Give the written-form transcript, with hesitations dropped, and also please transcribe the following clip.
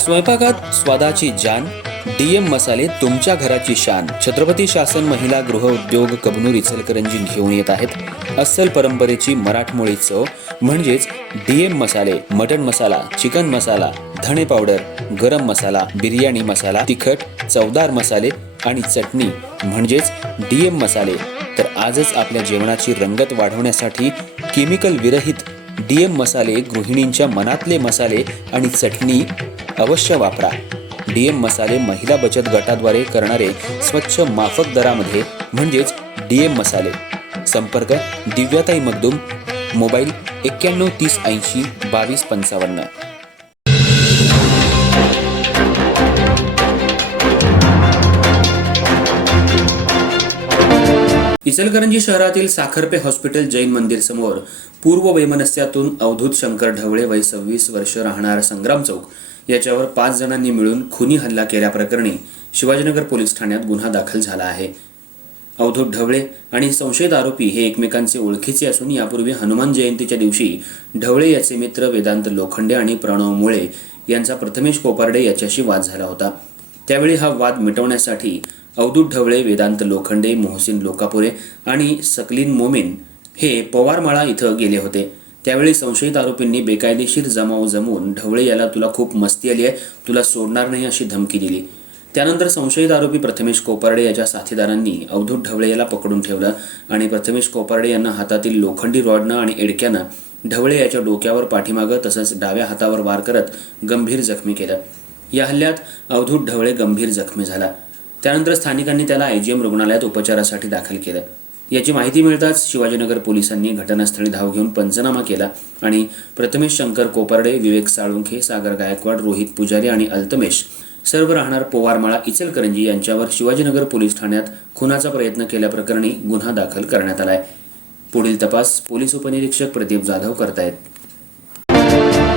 स्वयंपाकात स्वादाची जान, डीएम मसाले तुमच्या घराची शान. छत्रपती शासन महिला गृह उद्योग कबनूर इचलकरंजी घेऊन येत आहेत अस्सल परंपरेची मराठमोळी चव म्हणजेच डीएम मसाले. मटन मसाला, चिकन मसाला, धणे पावडर, गरम मसाला, बिर्याणी मसाला, तिखट चवदार मसाले आणि चटणी म्हणजेच डीएम मसाले. तर आजच आपल्या जेवणाची रंगत वाढवण्यासाठी केमिकल विरहित डीएम मसाले, गृहिणींच्या मनातले मसाले आणि चटणी अवश्य वापरा. डीएम मसाले महिला बचत गटाद्वारे करणारे स्वच्छ माफक दरामध्ये म्हणजेच डीएम मसाले. संपर्क दिव्याताई मगदूम, मोबाईल 91 30 80 22 55. इचलकरंजी शहरातील साखरपे हॉस्पिटल जैन मंदिर समोर पूर्व वैमनस्यातून अवधूत शंकर ढवळे वय 26 वर्ष राहणार संग्राम चौक याच्यावर 5 जणांनी मिळून खुनी हल्ला केल्याप्रकरणी शिवाजीनगर पोलीस ठाण्यात गुन्हा दाखल झाला आहे. अवधूत ढवळे आणि संशयित आरोपी हे एकमेकांचे ओळखीचे असून यापूर्वी हनुमान जयंतीच्या दिवशी ढवळे याचे मित्र वेदांत लोखंडे आणि प्रणव मुळे यांचा प्रथमेश कोपर्डे याच्याशी वाद झाला होता. त्यावेळी हा वाद मिटवण्यासाठी अवधूत ढवळे, वेदांत लोखंडे, मोहसिन लोकापुरे आणि सकलीन मोमीन हे पवारमाळा इथं गेले होते. त्यावेळी संशयित आरोपींनी बेकायदेशीर जमाव जमवून ढवळे याला तुला खूप मस्ती आली आहे, तुला सोडणार नाही अशी धमकी दिली. त्यानंतर संशयित आरोपी प्रथमेश कोपर्डे याच्या साथीदारांनी अवधूत ढवळे याला पकडून ठेवलं आणि प्रथमेश कोपर्डे यांना हातातील लोखंडी रॉडनं आणि एडक्यानं ढवळे याच्या डोक्यावर, पाठीमागं तसंच डाव्या हातावर वार करत गंभीर जखमी केलं. या हल्ल्यात अवधूत ढवळे गंभीर जखमी झाला. त्यानंतर स्थानिकांनी त्याला आयजीएम रुग्णालयात उपचारासाठी दाखल केलं. याची माहिती मिळताच शिवाजीनगर पोलिसांनी घटनास्थळी धाव घेऊन पंचनामा केला आणि प्रथमेश शंकर कोपर्डे, विवेक साळुंखे, सागर गायकवाड, रोहित पुजारी आणि अल्तमेश सर्व राहणार पोवारमाळा इचलकरंजी यांच्यावर शिवाजीनगर पोलीस ठाण्यात खुनाचा प्रयत्न केल्याप्रकरणी गुन्हा दाखल करण्यात आलाय. पुढील तपास पोलीस उपनिरीक्षक प्रदीप जाधव करतायत.